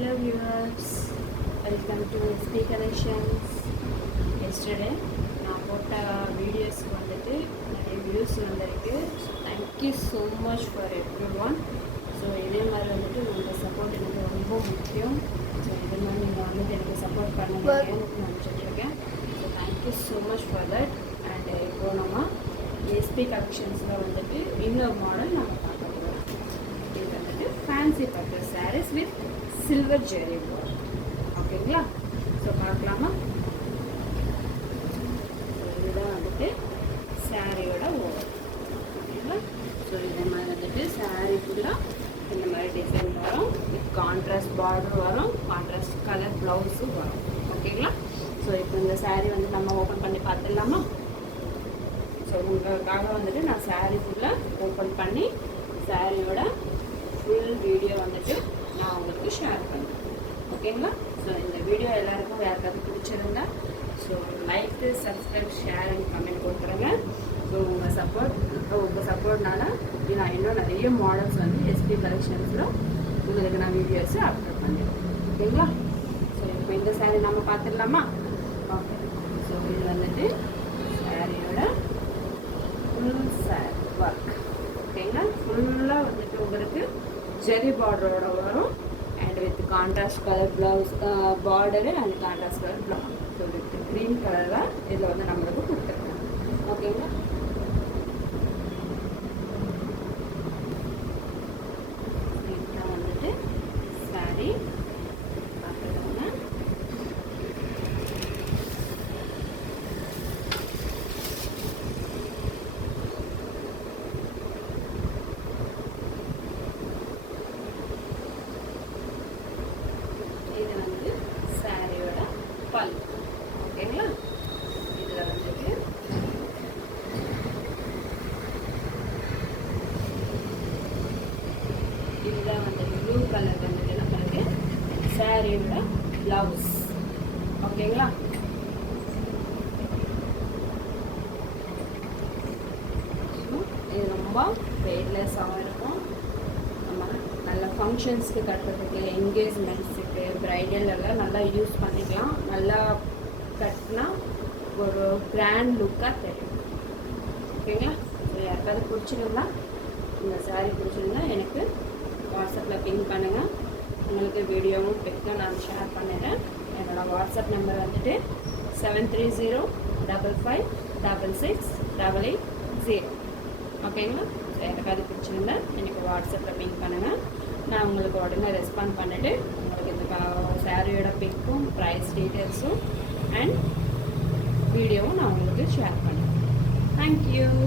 Hello viewers, welcome to SP Collections. Yesterday நான் போட்ட வீடியோஸ்க்கு வந்துட்டு நிறைய வியூஸ் வந்திருக்கு. So thank you so much for every one. So இதே மாதிரி வந்துட்டு உங்கள் சப்போர்ட் எனக்கு ரொம்ப முக்கியம். ஸோ இதே மாதிரி நீங்கள் வந்துட்டு எனக்கு சப்போர்ட் பண்ணுங்கன்னு நான் சொல்லியிருக்கேன். So thank you so much for that. And இப்போது நம்ம எஸ்பி கலெக்ஷன்ஸில் வந்துட்டு இன்னொரு மாடல் நம்ம பார்க்க போகிறோம். இது வந்துட்டு ஃபேன்சி பட்டு sarees with silver zari work. ஓகேங்களா? ஸோ பார்க்கலாமா? ஸோ இதுதான் வந்துட்டு சாரியோட ஓவர். ஓகேங்களா? ஸோ இதே மாதிரி வந்துட்டு சாரீ ஃபுல்லாக இந்த மாதிரி டிசைன் வரும். வித் கான்ட்ராஸ்ட் பார்டர் வரும், கான்ட்ராஸ்ட் கலர் ப்ளவுஸும் வரும். ஓகேங்களா? ஸோ இப்போ இந்த சாரீ வந்து நம்ம ஓப்பன் பண்ணி பார்த்துடலாமா? ஸோ உங்களுக்காக வந்துட்டு நான் சாரீ ஃபுல்லாக ஓப்பன் பண்ணி சாரியோட ஃபுல் வீடியோ வந்துட்டு நான் உங்களுக்கு ஷேர் பண்ணுறேன். ஓகேங்களா? ஸோ இந்த வீடியோ எல்லாருக்கும் யாருக்காவது பிடிச்சிருந்தா so like, subscribe, share and comment கொடுத்துருங்க. ஸோ உங்கள் சப்போர்ட்னால நான் இன்னும் நிறைய மாடல்ஸ் வந்து எஸ்பி கலெக்ஷன்ஸில் உங்களுக்கு நான் வீடியோஸு அப்லோட் பண்ணிடுவேன். ஓகேங்களா? ஸோ இப்போ இந்த சாரீ நம்ம பார்த்துடலாமா? ஓகே. ஸோ இது வந்துட்டு சாரியோட ஃபுல் சாரி ஒர்க். ஓகேங்களா? ஃபுல்லாக வந்துட்டு உங்களுக்கு ஜெரி பார்டரோட வரும். And with contrast colour blouse border and contrast colour blouse. So with green கலரில் இதில் வந்து நம்மளுக்கு கொடுத்துருக்காங்க. ஓகேங்களா? இதுதான் வந்துட்டு சாரி பார்த்துக்கோங்க. இது வந்து சாரியோட பல். ஓகேங்களா? இதில் வந்துட்டு இதுதான் வந்து ப்ளூ கலர் வந்துட்டு நம்மளுக்கு சாரியோட ப்ளவுஸ். ஓகேங்களா? இது ரொம்ப வெயிட்லெஸ்ஸாகவும் இருக்கும். நம்ம நல்ல ஃபங்க்ஷன்ஸ்க்கு கட்டுறதுக்கு, என்கேஜ்மெண்ட்ஸுக்கு, ப்ரைடல் எல்லாம் நல்லா யூஸ் பண்ணிக்கலாம். நல்லா கட்டினா ஒரு கிராண்ட் லுக்காக தெரியும். ஓகேங்களா? யாருக்காவது பிடிச்சிருந்தா, இந்த சாரீ பிடிச்சிருந்தா எனக்கு வாட்ஸ்அப்பில் பின் பண்ணுங்கள். உங்களுக்கு வீடியோவும் பிக்கும் நான் ஷேர் பண்ணிடுறேன். என்னோடய வாட்ஸ்அப் நம்பர் வந்துட்டு 7305556688. ஓகேங்களா? யாருக்காவது பிடிச்சிருந்தா எனக்கு வாட்ஸ்அப்பில் பின் பண்ணுங்கள். நான் உங்களுக்கு உடனே ரெஸ்பாண்ட் பண்ணிவிட்டு உங்களுக்கு இந்த சாரியோட பிக்கும், ப்ரைஸ் டீட்டெயில்ஸும் அண்ட் வீடியோவும் நான் உங்களுக்கு ஷேர் பண்ணுறேன். தேங்க்யூ.